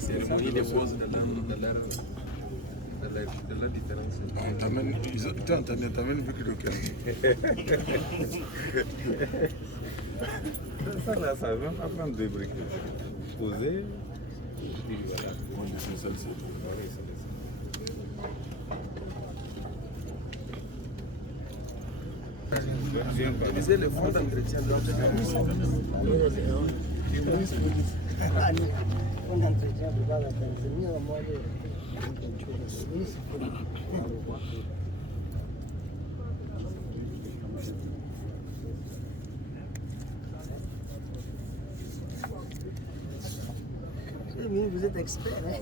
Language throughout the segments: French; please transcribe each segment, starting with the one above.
cérémonie des poses de la différence. T'amènes beaucoup de cœur. Ça va prendre des briques. Poser. Voilà. C'est celle-ci. C'est le fond d'entretien Vous êtes expert, hein?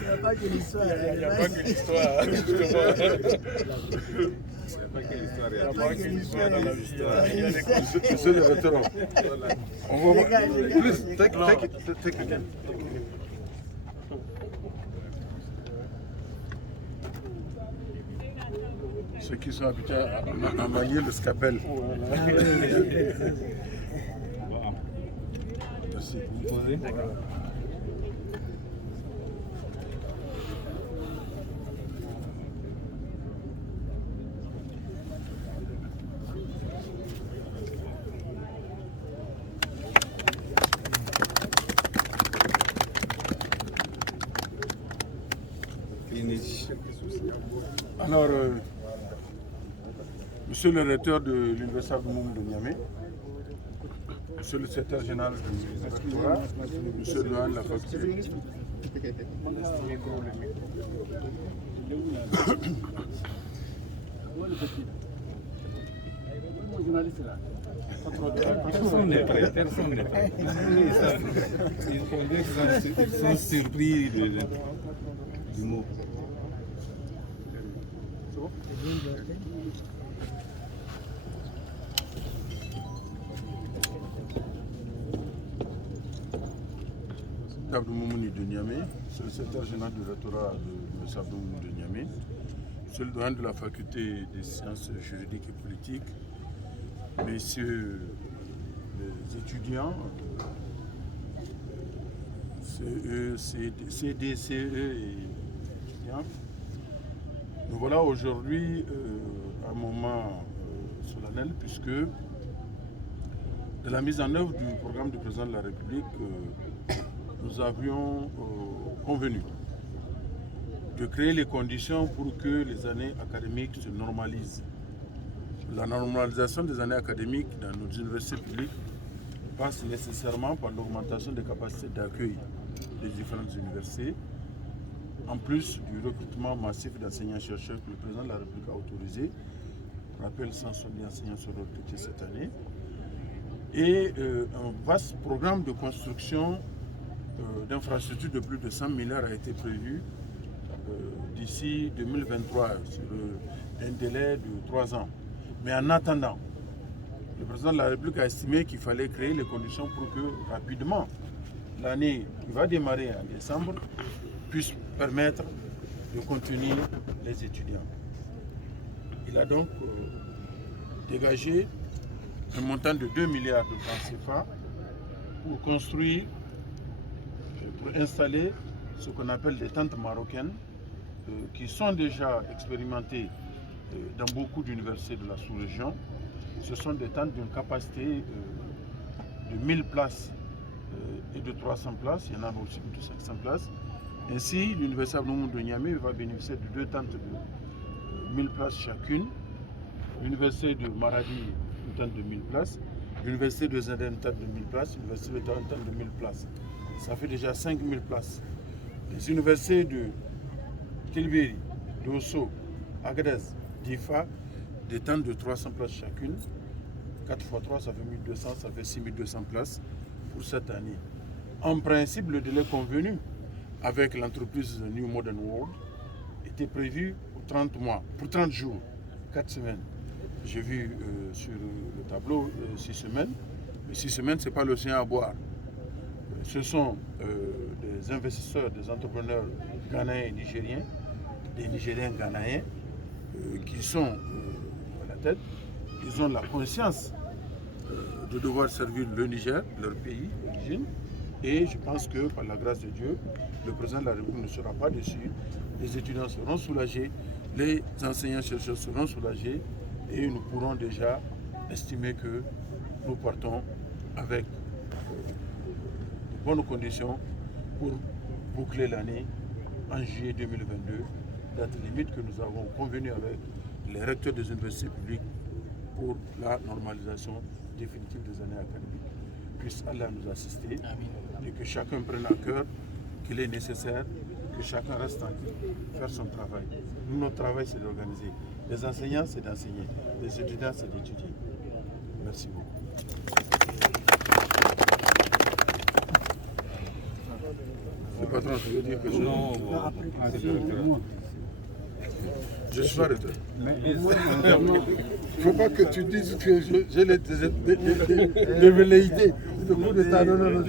Il n'y a pas que l'histoire. Il n'y a pas que l'histoire. Il n'y a pas que l'histoire dans la vie. C'est le restaurant. On va voir. Please, take again. Ceux qui sont habitués à manier le scalpel. Merci. Vous posez. Alors, monsieur le recteur de l'Université Abdou-Moumouni de Niamey, monsieur le secrétaire général de l'Université, monsieur le doyen de la faculté, Personne n'est prêt. Ils sont surpris du mot. Abdou-Moumouni de Niamey, c'est le secrétaire général du rectorat de l'Université Abdou-Moumouni de Niamey, c'est le doyen de la faculté des sciences juridiques et politiques, messieurs les étudiants, CD, CE et étudiants. Nous voilà aujourd'hui à un moment solennel puisque de la mise en œuvre du programme du président de la République, nous avions convenu de créer les conditions pour que les années académiques se normalisent. La normalisation des années académiques dans nos universités publiques passe nécessairement par l'augmentation des capacités d'accueil des différentes universités, en plus du recrutement massif d'enseignants-chercheurs que le président de la République a autorisé. Je rappelle 170 enseignants seront recrutés cette année. Et un vaste programme de construction d'infrastructures de plus de 100 milliards a été prévu d'ici 2023 sur un délai de 3 ans. Mais en attendant, le président de la République a estimé qu'il fallait créer les conditions pour que rapidement l'année qui va démarrer en décembre puisse permettre de contenir les étudiants. Il a donc dégagé un montant de 2 milliards de francs CFA pour construire, pour installer ce qu'on appelle des tentes marocaines qui sont déjà expérimentées dans beaucoup d'universités de la sous-région. Ce sont des tentes d'une capacité de 1000 places et de 300 places. Il y en a aussi de 500 places. Ainsi, l'Université Abdou-Moumouni de Niamey va bénéficier de 2 tentes de 1000 places chacune. L'Université de Maradi, une tente de 1000 places. L'Université de Zender, une tente de 1000 places. L'Université de Tawa, une tente de 1000 places. Ça fait déjà 5000 places. Les universités de Tilbiri, d'Osso, Agadez, d'Ifa, des tentes de 300 places chacune. 4 x 3, ça fait 1200, ça fait 6200 places pour cette année. En principe, le délai convenu avec l'entreprise New Modern World était prévu pour 30 mois, pour 30 jours, 4 semaines. J'ai vu sur le tableau 6 semaines. Mais 6 semaines, ce n'est pas l'océan à boire. Ce sont des investisseurs, des entrepreneurs ghanéens et nigériens, des Nigériens ghanéens qui sont à la tête. Ils ont la conscience de devoir servir le Niger, leur pays d'origine. Et je pense que par la grâce de Dieu, le président de la République ne sera pas déçu. Les étudiants seront soulagés, les enseignants-chercheurs seront soulagés et nous pourrons déjà estimer que nous partons avec de bonnes conditions pour boucler l'année en juillet 2022, date limite que nous avons convenu avec les recteurs des universités publiques pour la normalisation définitive des années académiques. Puisse Allah nous assister et que chacun prenne à cœur qu'il est nécessaire que chacun reste tranquille, faire son travail. Nous, notre travail, c'est d'organiser. Les enseignants, c'est d'enseigner. Les étudiants, c'est d'étudier. Merci beaucoup. Le patron, je veux dire que je suis arrêté. Il ne faut pas que tu dises que j'ai des velléités. Le coup d'état, non.